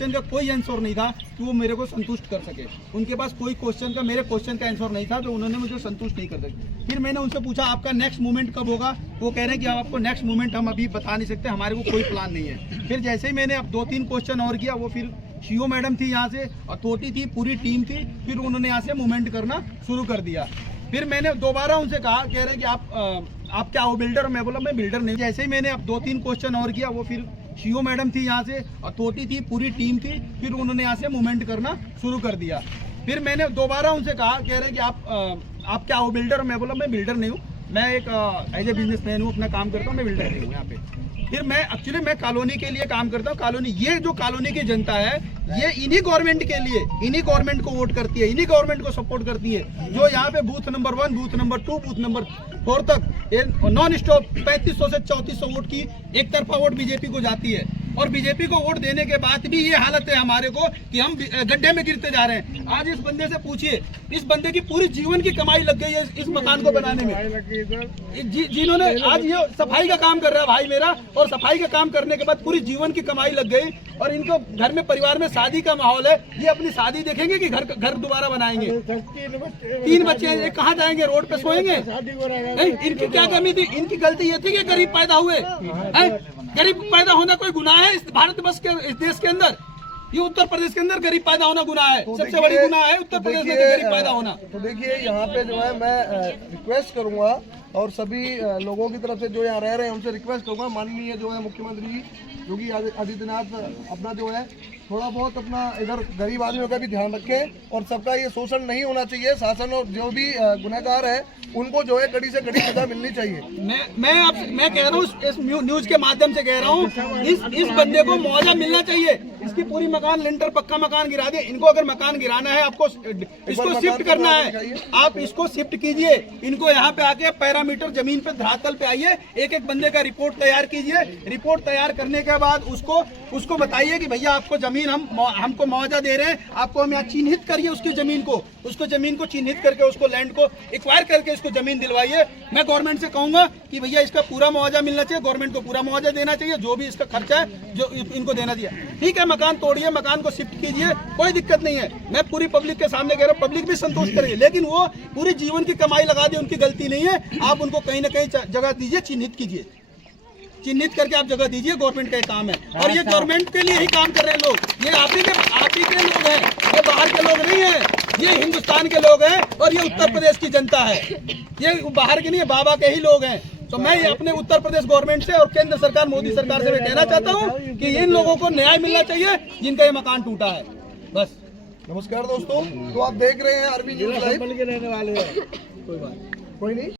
Question का कोई answer नहीं था कि वो मेरे को संतुष्ट कर सके। उनके पास कोई क्वेश्चन का मेरे क्वेश्चन का आंसर नहीं था, तो उन्होंने मुझे संतुष्ट नहीं कर सके। फिर मैंने उनसे पूछा आपका नेक्स्ट मूवमेंट कब होगा? वो कह रहे हैं कि आपको नेक्स्ट मूवमेंट हम अभी बता नहीं सकते, हमारे को कोई प्लान नहीं है। फिर जैसे ही मैंने अब 2-3 क्वेश्चन और किया, वो फिर सीओ मैडम थी यहाँ से, अथॉरिटी थी, पूरी टीम थी, फिर उन्होंने यहाँ से मूवमेंट करना शुरू कर दिया। फिर मैंने दोबारा उनसे कहा, कह रहे कि आप क्या हो बिल्डर? मैं बोला मैं बिल्डर नहीं। जैसे ही मैंने अब 2-3 क्वेश्चन और किया, वो फिर सीओ मैडम थी यहाँ से, अथॉरिटी थी, पूरी टीम थी, फिर उन्होंने यहाँ से मूवमेंट करना शुरू कर दिया। फिर मैंने दोबारा उनसे कहा, कह रहे कि आप क्या हो बिल्डर? मैं बोला मैं बिल्डर नहीं हूँ, मैं एक एज ए बिजनेसमैन हूँ, अपना काम करता हूँ, मैं बिल्डर नहीं हूँ यहाँ पे। फिर मैं कॉलोनी के लिए काम करता हूँ। कॉलोनी, ये जो कॉलोनी की जनता है, ये इन्हीं गवर्नमेंट के लिए, इन्हीं गवर्नमेंट को वोट करती है, इन्हीं गवर्नमेंट को सपोर्ट करती है। जो यहाँ पे booth number 1, booth number 2, booth number 4 तक नॉन स्टॉप 3500 से 3400 वोट की एक तरफा वोट बीजेपी को जाती है। और बीजेपी को वोट देने के बाद भी ये हालत है हमारे को कि हम गड्ढे में गिरते जा रहे हैं। आज इस बंदे से पूछिए, इस बंदे की पूरी जीवन की कमाई लग गई है इस मकान को बनाने में। जिन्होंने आज ये सफाई का काम कर रहा है भाई मेरा, और सफाई का काम करने के बाद पूरी जीवन की कमाई लग गई। और इनको घर में, परिवार में शादी का माहौल है, ये अपनी शादी देखेंगे कि घर दोबारा बनाएंगे? 3 बच्चे हैं, ये कहाँ जाएंगे? रोड पे सोएंगे? नहीं, इनकी क्या कमी थी? इनकी गलती ये थी कि गरीब पैदा हुए। गरीब पैदा होना कोई गुनाह है इस भारतवर्ष के, इस देश के अंदर? ये उत्तर प्रदेश के अंदर गरीब पैदा होना गुनाह है, सबसे बड़ी गुनाह है उत्तर प्रदेश में गरीब पैदा होना। तो देखिए यहाँ पे जो है मैं रिक्वेस्ट करूंगा, और सभी लोगों की तरफ से जो यहाँ रह रहे हैं उनसे रिक्वेस्ट करूंगा, माननीय जो है मुख्यमंत्री योगी आदित्यनाथ अपना जो है थोड़ा बहुत अपना इधर गरीब आदमियों का भी ध्यान रखें, और सबका ये शोषण नहीं होना चाहिए। शासन और जो भी गुनहगार है उनको जो है कड़ी से कड़ी सजा मिलनी चाहिए। मैं कह रहा हूँ, इस न्यूज के माध्यम से कह रहा हूँ, इस बंदे को मुआवजा मिलना चाहिए। इसकी पूरी मकान, लिंटर पक्का मकान गिरा दे। इनको अगर मकान गिराना है, आपको इसको शिफ्ट करना है, आप इसको शिफ्ट कीजिए। इनको यहाँ पे आके पैरामीटर जमीन पे, धरातल पे आइए, एक बंदे का रिपोर्ट तैयार कीजिए। रिपोर्ट तैयार करने के बाद उसको बताइए कि भैया आपको जमीन हमको मुआवजा दे रहे हैं, आपको हम यहाँ चिन्हित करिए उसकी जमीन को, जमीन को चिन्हित करके, उसको लैंड को एक्वायर करके इसको जमीन दिलवाइए। मैं गवर्नमेंट से कहूंगा कि भैया इसका पूरा मुआवजा मिलना चाहिए, गवर्नमेंट को पूरा मुआवजा देना चाहिए, जो भी इसका खर्चा है जो इनको देना चाहिए। ठीक है, मकान तोड़िए, मकान को शिफ्ट कीजिए, कोई दिक्कत नहीं है। मैं पूरी पब्लिक के सामने कह रहा हूँ, पब्लिक भी संतुष्ट करिए, लेकिन वो पूरी जीवन की कमाई लगा दे, उनकी गलती नहीं है। आप उनको कहीं ना कहीं जगह दीजिए, चिन्हित कीजिए, चिन्हित करके आप जगह दीजिए। गवर्नमेंट का काम है, और ये गवर्नमेंट के लिए ही काम कर रहे हैं लोग। ये आप ही के लोग हैं, ये बाहर के लोग नहीं है, ये हिंदुस्तान के लोग हैं, और ये उत्तर प्रदेश की जनता है। ये बाहर के नहीं है, बाबा के ही लोग हैं। तो मैं अपने उत्तर प्रदेश गवर्नमेंट से और केंद्र सरकार, मोदी सरकार से मैं कहना चाहता हूँ कि इन लोगों को न्याय मिलना चाहिए जिनका ये मकान टूटा है। बस। नमस्कार दोस्तों, तो आप देख रहे हैं आरबी न्यूज़ लाइव। कोई बात, कोई नहीं।